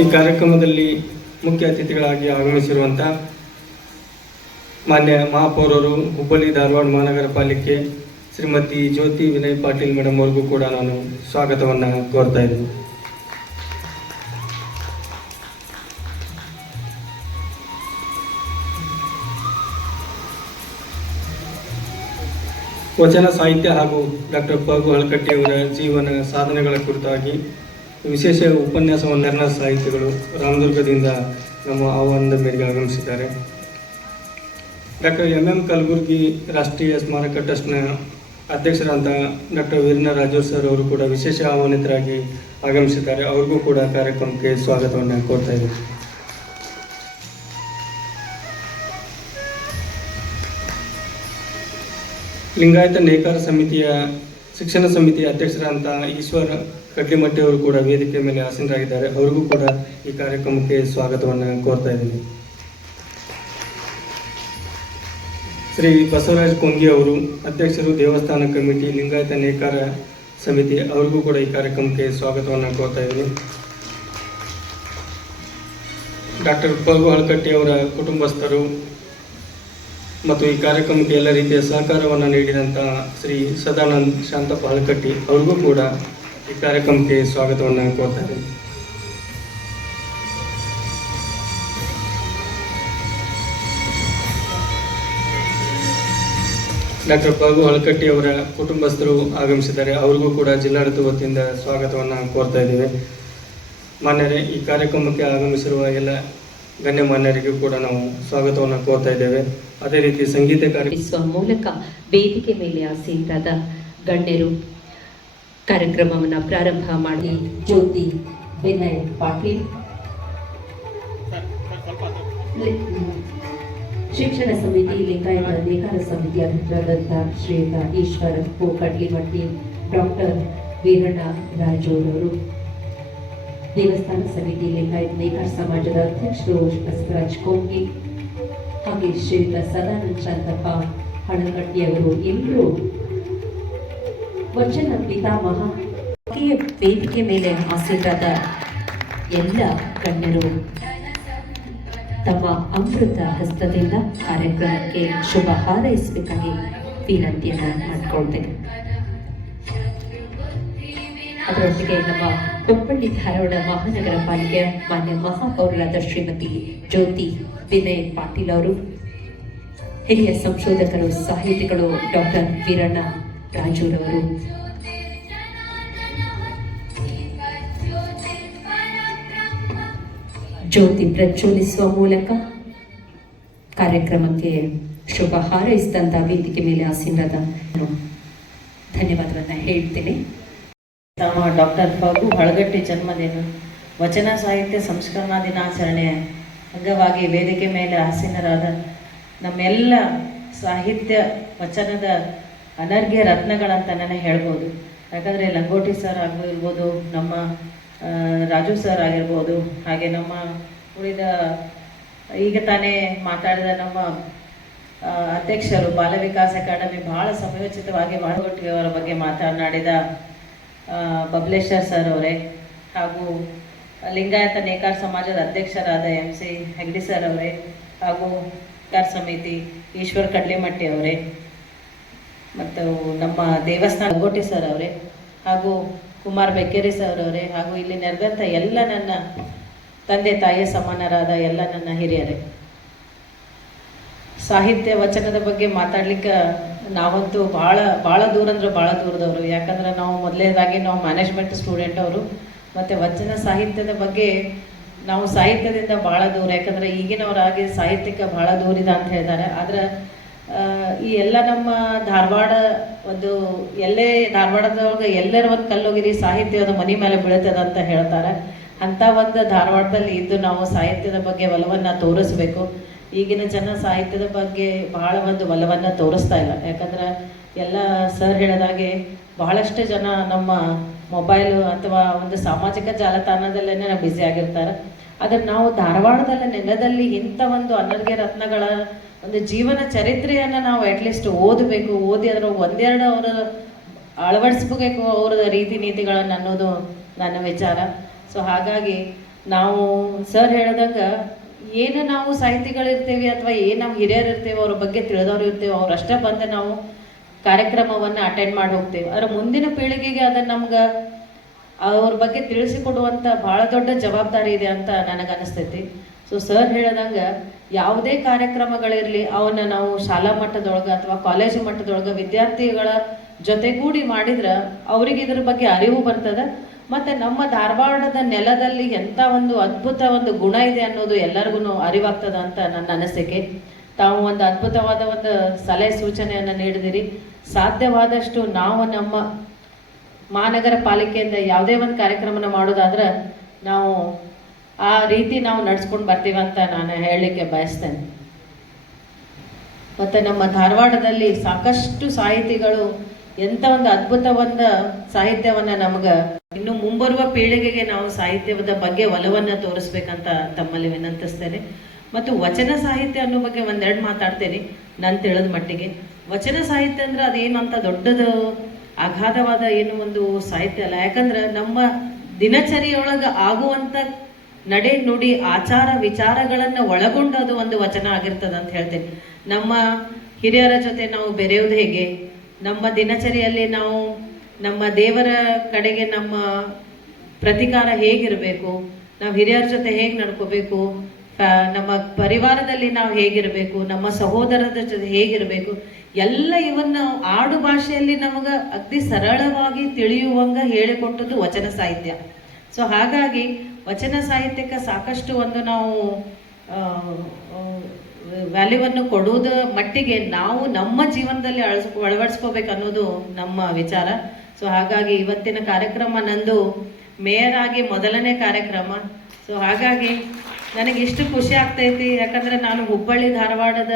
ಈ ಕಾರ್ಯಕ್ರಮದಲ್ಲಿ ಮುಖ್ಯ ಅತಿಥಿಗಳಾಗಿ ಆಗಮಿಸಿರುವಂಥ ಮಾನ್ಯ ಮಹಾಪೌರರು ಹುಬ್ಬಳ್ಳಿ ಧಾರವಾಡ ಮಹಾನಗರ ಪಾಲಿಕೆ ಶ್ರೀಮತಿ ಜ್ಯೋತಿ ವಿನಯ್ ಪಾಟೀಲ್ ಮೇಡಮ್ ಅವ್ರಿಗೂ ಕೂಡ ನಾನು ಸ್ವಾಗತವನ್ನು ಕೋರ್ತಾ ಇದ್ದೀನಿ. ವಚನ ಸಾಹಿತ್ಯ ಹಾಗೂ ಡಾಕ್ಟರ್ ಪಗು ಹಳಕಟ್ಟಿಯವರ ಜೀವನ ಸಾಧನೆಗಳ ಕುರಿತಾಗಿ ವಿಶೇಷ ಉಪನ್ಯಾಸವೊಂದರ ಸಾಹಿತ್ಯಗಳು ರಾಮದುರ್ಗದಿಂದ ನಮ್ಮ ಆಹ್ವಾನದ ಮೇರೆಗೆ ಆಗಮಿಸಿದ್ದಾರೆ. ಡಾಕ್ಟರ್ ಎಂ ಎಂ ಕಲಬುರ್ಗಿ ರಾಷ್ಟ್ರೀಯ ಸ್ಮಾರಕ ಟ್ರಸ್ಟ್ನ ಅಧ್ಯಕ್ಷರಾದ ಡಾಕ್ಟರ್ ವೀರಣ್ಣ ರಾಜೂರ್ ಸರ್ ಅವರು ಕೂಡ ವಿಶೇಷ ಆಹ್ವಾನಿತರಾಗಿ ಆಗಮಿಸಿದ್ದಾರೆ. ಅವ್ರಿಗೂ ಕೂಡ ಕಾರ್ಯಕ್ರಮಕ್ಕೆ ಸ್ವಾಗತವನ್ನು ಕೋರ್ತಾ ಇದ್ದೀನಿ. ಲಿಂಗಾಯತ ನೇಕಾರ ಸಮಿತಿಯ ಶಿಕ್ಷಣ ಸಮಿತಿಯ ಅಧ್ಯಕ್ಷರಾದಂಥ ಈಶ್ವರ ಕಡ್ಲಿಮಟ್ಟಿ ಅವರು ಕೂಡ ವೇದಿಕೆ ಮೇಲೆ ಆಸೀನರಾಗಿದ್ದಾರೆ. ಅವರಿಗೂ ಕೂಡ ಈ ಕಾರ್ಯಕ್ರಮಕ್ಕೆ ಸ್ವಾಗತವನ್ನು ಕೋರ್ತಾ ಇದ್ದೀನಿ. ಶ್ರೀ ಬಸವರಾಜ್ ಕೊಂಗಿ ಅವರು, ಅಧ್ಯಕ್ಷರು ದೇವಸ್ಥಾನ ಕಮಿಟಿ, ಲಿಂಗಾಯತ ನೇಕಾರ ಸಮಿತಿ, ಅವರಿಗೂ ಕೂಡ ಈ ಕಾರ್ಯಕ್ರಮಕ್ಕೆ ಸ್ವಾಗತವನ್ನು ಕೋರ್ತಾ ಇದ್ದೀನಿ. ಡಾಕ್ಟರ್ ಪಗು ಹಳಕಟ್ಟಿ ಅವರ ಕುಟುಂಬಸ್ಥರು ಮತ್ತು ಈ ಕಾರ್ಯಕ್ರಮಕ್ಕೆ ಎಲ್ಲ ರೀತಿಯ ಸಹಕಾರವನ್ನು ನೀಡಿದಂತಹ ಶ್ರೀ ಸದಾನಂದ್ ಶಾಂತಪ್ಪ ಹಳಕಟ್ಟಿ ಅವ್ರಿಗೂ ಕೂಡ ಈ ಕಾರ್ಯಕ್ರಮಕ್ಕೆ ಸ್ವಾಗತವನ್ನು ಕೋರ್ತಾರೆ ಡಾಕ್ಟರ್ ಬಾಬು ಹಳಕಟ್ಟಿ ಅವರ ಕುಟುಂಬಸ್ಥರು ಆಗಮಿಸಿದ್ದಾರೆ. ಅವರಿಗೂ ಕೂಡ ಜಿಲ್ಲಾಡಳಿತ ವತಿಯಿಂದ ಸ್ವಾಗತವನ್ನು ಕೋರ್ತಾ ಇದ್ದೇವೆ. ಮಾನ್ಯರೇ, ಈ ಕಾರ್ಯಕ್ರಮಕ್ಕೆ ಆಗಮಿಸಿರುವ ಎಲ್ಲ ಗಣ್ಯಮಾನ್ಯರಿಗೂ ಕೂಡ ನಾವು ಸ್ವಾಗತವನ್ನು ಕೋರ್ತಾ ಇದ್ದೇವೆ. ಅದೇ ರೀತಿ ಸಂಗೀತ ಕಾರ್ಯ ಮೂಲಕ ವೇದಿಕೆ ಮೇಲೆ ಆಸೆಯಿಂದಾದ ಗಣ್ಯರು ಕಾರ್ಯಕ್ರಮವನ್ನು ಪ್ರಾರಂಭ ಮಾಡಿ. ಜ್ಯೋತಿ ವಿನಯ್ ಪಾಟೀಲ್. ಶಿಕ್ಷಣ ಸಮಿತಿ, ಲಿಂಗಾಯತ ನೇಕಾರ ಸಮಿತಿ ಅಧ್ಯಕ್ಷರಾದಂಥ ಶ್ರೀಯುತ ಈಶ್ವರ ಪೋ ಕಡ್ಲಿಮಟ್ಟಿ ಡಾಕ್ಟರ್ ವೀರಣ್ಣ ರಾಜೋರವರು. ದೇವಸ್ಥಾನ ಸಮಿತಿ, ಲಿಂಗಾಯತ ನೇಕಾರ ಸಮಾಜದ ಅಧ್ಯಕ್ಷರು ಬಸವರಾಜ್ ಕೊಂಗಿ ಹಾಗೆ ಶ್ರೀಯುತ ಸದಾನಂದ ಶಾಂತಪ್ಪ ಹಣಕಟ್ಟಿಯವರು. ಎಲ್ಲರೂ ವಚನ ಪಿತಾಮಹ ವೇದಿಕೆ ಮೇಲೆ ಆಸೀನರಾದ ಎಲ್ಲ ಗಣ್ಯರು ತಮ್ಮ ಅಮೃತ ಹಸ್ತದಿಂದ ಕಾರ್ಯಕ್ರಮಕ್ಕೆ ಶುಭ ಹಾರೈಸಬೇಕಾಗಿ ವಿನಂತಿಯನ್ನು ಮಾಡಿಕೊಳ್ತೇನೆ. ಅದರೊಟ್ಟಿಗೆ ನಮ್ಮ ಹುಬ್ಬಳ್ಳಿ ಧಾರವಾಡ ಮಹಾನಗರ ಪಾಲಿಕೆಯ ಮಾನ್ಯ ಮಹಾಪೌರರಾದ ಶ್ರೀಮತಿ ಜ್ಯೋತಿ ವಿನಯ್ ಪಾಟೀಲ್ ಅವರು, ಹಿರಿಯ ಸಂಶೋಧಕರು, ಸಾಹಿತಿಗಳು ಡಾಕ್ಟರ್ ವೀರಣ್ಣ ರಾಜೂರವರು ಜ್ಯೋತಿ ಪ್ರಜ್ವಲಿಸುವ ಮೂಲಕ ಕಾರ್ಯಕ್ರಮಕ್ಕೆ ಶುಭ ಹಾರೈಸಿದಂಥ ವೇದಿಕೆ ಮೇಲೆ ಆಸೀನರಾದ ನಾನು ಧನ್ಯವಾದವನ್ನು ಹೇಳ್ತೇನೆ. ತಮ್ಮ ಡಾಕ್ಟರ್ ಬಾಬು ಹಳಗಟ್ಟಿ ಜನ್ಮದಿನ, ವಚನ ಸಾಹಿತ್ಯ ಸಂಸ್ಕರಣಾ ದಿನಾಚರಣೆಯ ಅಂಗವಾಗಿ ವೇದಿಕೆ ಮೇಲೆ ಆಸೀನರಾದ ನಮ್ಮೆಲ್ಲ ಸಾಹಿತ್ಯ ವಚನದ ಅನರ್ಘ್ಯ ರತ್ನಗಳಂತನೇ ಹೇಳ್ಬೋದು. ಯಾಕಂದರೆ ಲಂಗೋಟಿ ಸರ್ ಆಗಿರ್ಬೋದು ನಮ್ಮ ರಾಜು ಸರ್ ಆಗಿರ್ಬೋದು, ಹಾಗೆ ನಮ್ಮ ಉಳಿದ, ಈಗ ತಾನೇ ಮಾತಾಡಿದ ನಮ್ಮ ಅಧ್ಯಕ್ಷರು ಬಾಲ ವಿಕಾಸ್ ಅಕಾಡೆಮಿ ಬಹಳ ಸಮಯೋಚಿತವಾಗಿ ಮಾಡಗೊಟ್ಟಿಗೆ ಅವರ ಬಗ್ಗೆ ಮಾತನಾಡಿದ ಬಬ್ಲೇಶ್ವರ್ ಸರ್ ಅವರೇ, ಹಾಗೂ ಲಿಂಗಾಯತ ನೇಕಾರ ಸಮಾಜದ ಅಧ್ಯಕ್ಷರಾದ ಎಂ ಸಿ ಹೆಗ್ಡಿ ಸರ್ ಅವರೇ, ಹಾಗೂ ನೇಕಾರ ಸಮಿತಿ ಈಶ್ವರ್ ಕಡ್ಲಿಮಟ್ಟಿ ಅವರೇ. ಮತ್ತು ನಮ್ಮ ದೇವಸ್ಥಾನ ಗೋಟೆ ಸರ್ ಅವರೇ, ಹಾಗೂ ಕುಮಾರ್ ಬೆಕ್ಕೇರಿ ಸರ್ ಅವರೇ, ಹಾಗೂ ಇಲ್ಲಿ ನೆರೆದಂಥ ಎಲ್ಲ ನನ್ನ ತಂದೆ ತಾಯಿಯ ಸಮಾನರಾದ ಎಲ್ಲ ನನ್ನ ಹಿರಿಯರೇ. ಸಾಹಿತ್ಯ ವಚನದ ಬಗ್ಗೆ ಮಾತಾಡ್ಲಿಕ್ಕೆ ನಾವಂತೂ ಭಾಳ ಭಾಳ ದೂರ ಅಂದ್ರೆ ಭಾಳ ದೂರದವರು. ಯಾಕಂದ್ರೆ ನಾವು ಮೊದಲನೇದಾಗಿ ನಾವು ಮ್ಯಾನೇಜ್ಮೆಂಟ್ ಸ್ಟೂಡೆಂಟ್ ಅವರು. ಮತ್ತು ವಚನ ಸಾಹಿತ್ಯದ ಬಗ್ಗೆ ನಾವು ಸಾಹಿತ್ಯದಿಂದ ಭಾಳ ದೂರ. ಯಾಕಂದ್ರೆ ಈಗಿನವರಾಗಿ ಸಾಹಿತ್ಯಕ್ಕೆ ಭಾಳ ದೂರಿದ ಅಂತ ಹೇಳ್ತಾರೆ. ಆದ್ರೆ ಈ ಎಲ್ಲ ನಮ್ಮ ಧಾರವಾಡ ಒಂದು ಎಲ್ಲೇ ಧಾರವಾಡದೊಳಗೆ ಎಲ್ಲರ ಒಂದು ಕಲ್ಲೋಗಿರಿ ಸಾಹಿತ್ಯದ ಮನೆ ಮೇಲೆ ಬೀಳ್ತದ ಅಂತ ಹೇಳ್ತಾರೆ. ಅಂಥ ಒಂದು ಧಾರವಾಡದಲ್ಲಿ ಇದ್ದು ನಾವು ಸಾಹಿತ್ಯದ ಬಗ್ಗೆ ಒಲವನ್ನು ತೋರಿಸ್ಬೇಕು. ಈಗಿನ ಜನ ಸಾಹಿತ್ಯದ ಬಗ್ಗೆ ಬಹಳ ಒಂದು ಒಲವನ್ನು ತೋರಿಸ್ತಾ ಇಲ್ಲ. ಯಾಕಂದ್ರೆ ಎಲ್ಲ ಸರ್ ಹೇಳಿದಾಗೆ ಬಹಳಷ್ಟು ಜನ ನಮ್ಮ ಮೊಬೈಲು ಅಥವಾ ಒಂದು ಸಾಮಾಜಿಕ ಜಾಲತಾಣದಲ್ಲೇ ಬ್ಯುಸಿ ಆಗಿರ್ತಾರೆ. ಆದರೆ ನಾವು ಧಾರವಾಡದಲ್ಲಿ ನೆಲದಲ್ಲಿ ಇಂಥ ಒಂದು ಅನರ್ಘ್ಯ ರತ್ನಗಳ ಒಂದು ಜೀವನ ಚರಿತ್ರೆಯನ್ನು ನಾವು ಅಟ್ಲೀಸ್ಟ್ ಓದಬೇಕು, ಓದಿ ಅದರ ಒಂದೆರಡು ಅವರ ಅಳವಡಿಸ್ಬೇಕು ಅವರ ರೀತಿ ನೀತಿಗಳನ್ನು ಅನ್ನೋದು ನನ್ನ ವಿಚಾರ. ಸೊ ಹಾಗಾಗಿ ನಾವು ಸರ್ ಹೇಳಿದಾಗ ಏನು ನಾವು ಸಾಹಿತಿಗಳಿರ್ತೀವಿ ಅಥವಾ ಏನು ನಾವು ಹಿರಿಯರು ಇರ್ತೀವಿ ಅವ್ರ ಬಗ್ಗೆ ತಿಳಿದವ್ರು ಇರ್ತೀವಿ ಅವರಷ್ಟೇ ಬಂದು ನಾವು ಕಾರ್ಯಕ್ರಮವನ್ನು ಅಟೆಂಡ್ ಮಾಡಿ ಹೋಗ್ತೇವೆ. ಅದರ ಮುಂದಿನ ಪೀಳಿಗೆಗೆ ಅದನ್ನು ನಮ್ಗೆ ಅವ್ರ ಬಗ್ಗೆ ತಿಳಿಸಿಕೊಡುವಂಥ ಭಾಳ ದೊಡ್ಡ ಜವಾಬ್ದಾರಿ ಇದೆ ಅಂತ ನನಗೆ ಅನಿಸ್ತೈತಿ ಸೊ ಸರ್ ಹೇಳ್ದಂಗೆ ಯಾವುದೇ ಕಾರ್ಯಕ್ರಮಗಳಿರಲಿ ಅವನ್ನ ನಾವು ಶಾಲಾ ಮಟ್ಟದೊಳಗೆ ಅಥವಾ ಕಾಲೇಜು ಮಟ್ಟದೊಳಗೆ ವಿದ್ಯಾರ್ಥಿಗಳ ಜೊತೆಗೂಡಿ ಮಾಡಿದ್ರೆ ಅವ್ರಿಗೆ ಇದ್ರ ಬಗ್ಗೆ ಅರಿವು ಬರ್ತದೆ? ಮತ್ತು ನಮ್ಮ ಧಾರವಾಡದ ನೆಲದಲ್ಲಿ ಎಂಥ ಒಂದು ಅದ್ಭುತ ಒಂದು ಗುಣ ಇದೆ ಅನ್ನೋದು ಎಲ್ಲರಿಗೂ ಅರಿವಾಗ್ತದ ಅಂತ ನನ್ನ ಅನಿಸಿಕೆ. ತಾವು ಒಂದು ಅದ್ಭುತವಾದ ಒಂದು ಸಲಹೆ ಸೂಚನೆಯನ್ನು ನೀಡಿದಿರಿ. ಸಾಧ್ಯವಾದಷ್ಟು ನಾವು ನಮ್ಮ ಮಹಾನಗರ ಪಾಲಿಕೆಯಿಂದ ಯಾವುದೇ ಒಂದು ಕಾರ್ಯಕ್ರಮನ ಮಾಡೋದಾದ್ರೆ ನಾವು ಆ ರೀತಿ ನಾವು ನಡ್ಸ್ಕೊಂಡು ಅಂತ ನಾನು ಹೇಳಲಿಕ್ಕೆ ಬಯಸ್ತೇನೆ. ಮತ್ತು ನಮ್ಮ ಧಾರವಾಡದಲ್ಲಿ ಸಾಕಷ್ಟು ಸಾಹಿತಿಗಳು ಎಂಥ ಒಂದು ಅದ್ಭುತವಾದ ಸಾಹಿತ್ಯವನ್ನು ನಮ್ಗೆ ಇನ್ನು ಮುಂಬರುವ ಪೀಳಿಗೆಗೆ ನಾವು ಸಾಹಿತ್ಯದ ಬಗ್ಗೆ ಒಲವನ್ನು ತೋರಿಸ್ಬೇಕಂತ ತಮ್ಮಲ್ಲಿ ವಿನಂತಿಸ್ತೇನೆ. ಮತ್ತು ವಚನ ಸಾಹಿತ್ಯ ಅನ್ನೋ ಬಗ್ಗೆ ಒಂದೆರಡು ಮಾತಾಡ್ತೇನೆ ನಾನು ತಿಳಿದ ಮಟ್ಟಿಗೆ. ವಚನ ಸಾಹಿತ್ಯ ಅಂದ್ರೆ ಅದೇನು ಅಂತ ದೊಡ್ಡದು ಅಗಾಧವಾದ ಏನು ಒಂದು ಸಾಹಿತ್ಯ ಅಲ್ಲ. ಯಾಕಂದ್ರೆ ನಮ್ಮ ದಿನಚರಿಯೊಳಗೆ ಆಗುವಂಥ ನಡೆ ನುಡಿ ಆಚಾರ ವಿಚಾರಗಳನ್ನು ಒಳಗೊಂಡದು ಒಂದು ವಚನ ಆಗಿರ್ತದೆ ಅಂತ ಹೇಳ್ತೇನೆ. ನಮ್ಮ ಹಿರಿಯರ ಜೊತೆ ನಾವು ಬೆರೆಯುವುದು ಹೇಗೆ? ನಮ್ಮ ದಿನಚರಿಯಲ್ಲಿ ನಾವು ನಮ್ಮ ದೇವರ ಕಡೆಗೆ ನಮ್ಮ ಪ್ರತಿಕಾರ ಹೇಗಿರಬೇಕು? ನಾವು ಹಿರಿಯರ ಜೊತೆ ಹೇಗೆ ನಡ್ಕೋಬೇಕು? ನಮ್ಮ ಪರಿವಾರದಲ್ಲಿ ನಾವು ಹೇಗಿರಬೇಕು? ನಮ್ಮ ಸಹೋದರದ ಜೊತೆ ಹೇಗಿರಬೇಕು? ಎಲ್ಲ ಇವನ್ನ ಆಡು ಭಾಷೆಯಲ್ಲಿ ನಮಗೆ ಅತಿ ಸರಳವಾಗಿ ತಿಳಿಯುವಂಗ ಹೇಳಿಕೊಟ್ಟದ್ದು ವಚನ ಸಾಹಿತ್ಯ. ಸೊ ಹಾಗಾಗಿ ವಚನ ಸಾಹಿತ್ಯಕ್ಕೆ ಸಾಕಷ್ಟು ಒಂದು ನಾವು ವ್ಯಾಲ್ಯೂವನ್ನು ಕೊಡುವುದ ಮಟ್ಟಿಗೆ ನಾವು ನಮ್ಮ ಜೀವನದಲ್ಲಿ ಅಳಸ್, ಅಳವಡಿಸ್ಕೋಬೇಕು ಅನ್ನೋದು ನಮ್ಮ ವಿಚಾರ. ಸೊ ಹಾಗಾಗಿ ಇವತ್ತಿನ ಕಾರ್ಯಕ್ರಮ ನಂದು ಮೇಯರ್ ಆಗಿ ಮೊದಲನೇ ಕಾರ್ಯಕ್ರಮ. ಸೊ ಹಾಗಾಗಿ ನನಗೆ ಇಷ್ಟು ಖುಷಿ ಆಗ್ತೈತಿ. ಯಾಕಂದ್ರೆ ನಾನು ಹುಬ್ಬಳ್ಳಿ ಧಾರವಾಡದ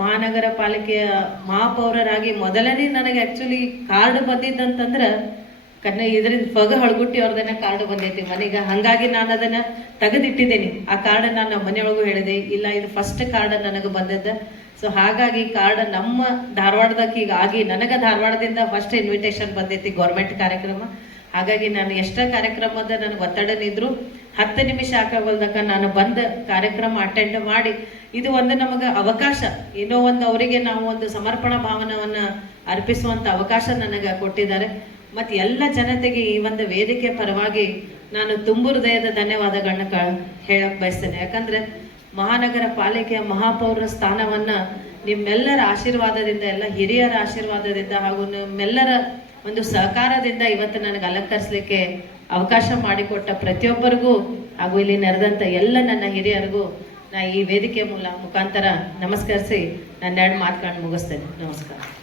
ಮಹಾನಗರ ಪಾಲಿಕೆಯ ಮಹಾಪೌರರಾಗಿ ಮೊದಲನೇ ನನಗೆ ಆ್ಯಕ್ಚುಲಿ ಕಾರ್ಡ್ ಬಂದಿದ್ದಂತಂದ್ರೆ ಕನ್ನ ಇದರಿಂದ ಪಗ ಹಳಗುಟ್ಟಿ ಅವ್ರದನ್ನ ಕಾರ್ಡ್ ಬಂದೈತಿ ಮನೆಗೆ. ಹಾಗಾಗಿ ನಾನು ಅದನ್ನ ತೆಗೆದಿಟ್ಟಿದ್ದೀನಿ. ಆ ಕಾರ್ಡ್ ನಾನು ನಮ್ಮ ಮನೆಯೊಳಗೂ ಹೇಳಿದೆ. ಇಲ್ಲ, ಇದು ಫಸ್ಟ್ ಕಾರ್ಡ್ ನನಗೆ ಬಂದದ್ದು. ಸೊ ಹಾಗಾಗಿ ಕಾರ್ಡ್ ನಮ್ಮ ಧಾರವಾಡದಾಗ ಆಗಿ ನನಗೆ ಧಾರವಾಡದಿಂದ ಫಸ್ಟ್ ಇನ್ವಿಟೇಷನ್ ಬಂದೈತಿ ಗೌರ್ಮೆಂಟ್ ಕಾರ್ಯಕ್ರಮ. ಹಾಗಾಗಿ ನಾನು ಎಷ್ಟೇ ಕಾರ್ಯಕ್ರಮದ ನನಗೆ ಒತ್ತಡನಿದ್ರು ಹತ್ತು ನಿಮಿಷ ಹಾಕಬಲ್ದಕ್ಕ ನಾನು ಬಂದ ಕಾರ್ಯಕ್ರಮ ಅಟೆಂಡ್ ಮಾಡಿ ಇದು ಒಂದು ನಮಗೆ ಅವಕಾಶ. ಏನೋ ಒಂದು ಅವರಿಗೆ ನಾವು ಒಂದು ಸಮರ್ಪಣಾ ಭಾವನವನ್ನ ಅರ್ಪಿಸುವಂತ ಅವಕಾಶ ನನಗೆ ಕೊಟ್ಟಿದ್ದಾರೆ. ಮತ್ತು ಎಲ್ಲ ಜನತೆಗೆ ಈ ಒಂದು ವೇದಿಕೆ ಪರವಾಗಿ ನಾನು ತುಂಬು ಹೃದಯದ ಧನ್ಯವಾದಗಳನ್ನ ಕ ಹೇಳಕ್ ಬಯಸ್ತೇನೆ. ಯಾಕಂದ್ರೆ ಮಹಾನಗರ ಪಾಲಿಕೆಯ ಮಹಾಪೌರ ಸ್ಥಾನವನ್ನ ನಿಮ್ಮೆಲ್ಲರ ಆಶೀರ್ವಾದದಿಂದ ಎಲ್ಲ ಹಿರಿಯರ ಆಶೀರ್ವಾದದಿಂದ ಹಾಗೂ ನಿಮ್ಮೆಲ್ಲರ ಒಂದು ಸಹಕಾರದಿಂದ ಇವತ್ತು ನನಗೆ ಅಲಂಕರಿಸಲಿಕ್ಕೆ ಅವಕಾಶ ಮಾಡಿಕೊಟ್ಟ ಪ್ರತಿಯೊಬ್ಬರಿಗೂ ಹಾಗೂ ಇಲ್ಲಿ ನೆರೆದಂಥ ಎಲ್ಲ ನನ್ನ ಹಿರಿಯರಿಗೂ ನಾ ಈ ವೇದಿಕೆ ಮೂಲ ಮುಖಾಂತರ ನಮಸ್ಕರಿಸಿ ನನ್ನ ಎರಡು ಮಾತುಗಳನ್ನು ಮುಗಿಸ್ತೇನೆ. ನಮಸ್ಕಾರ.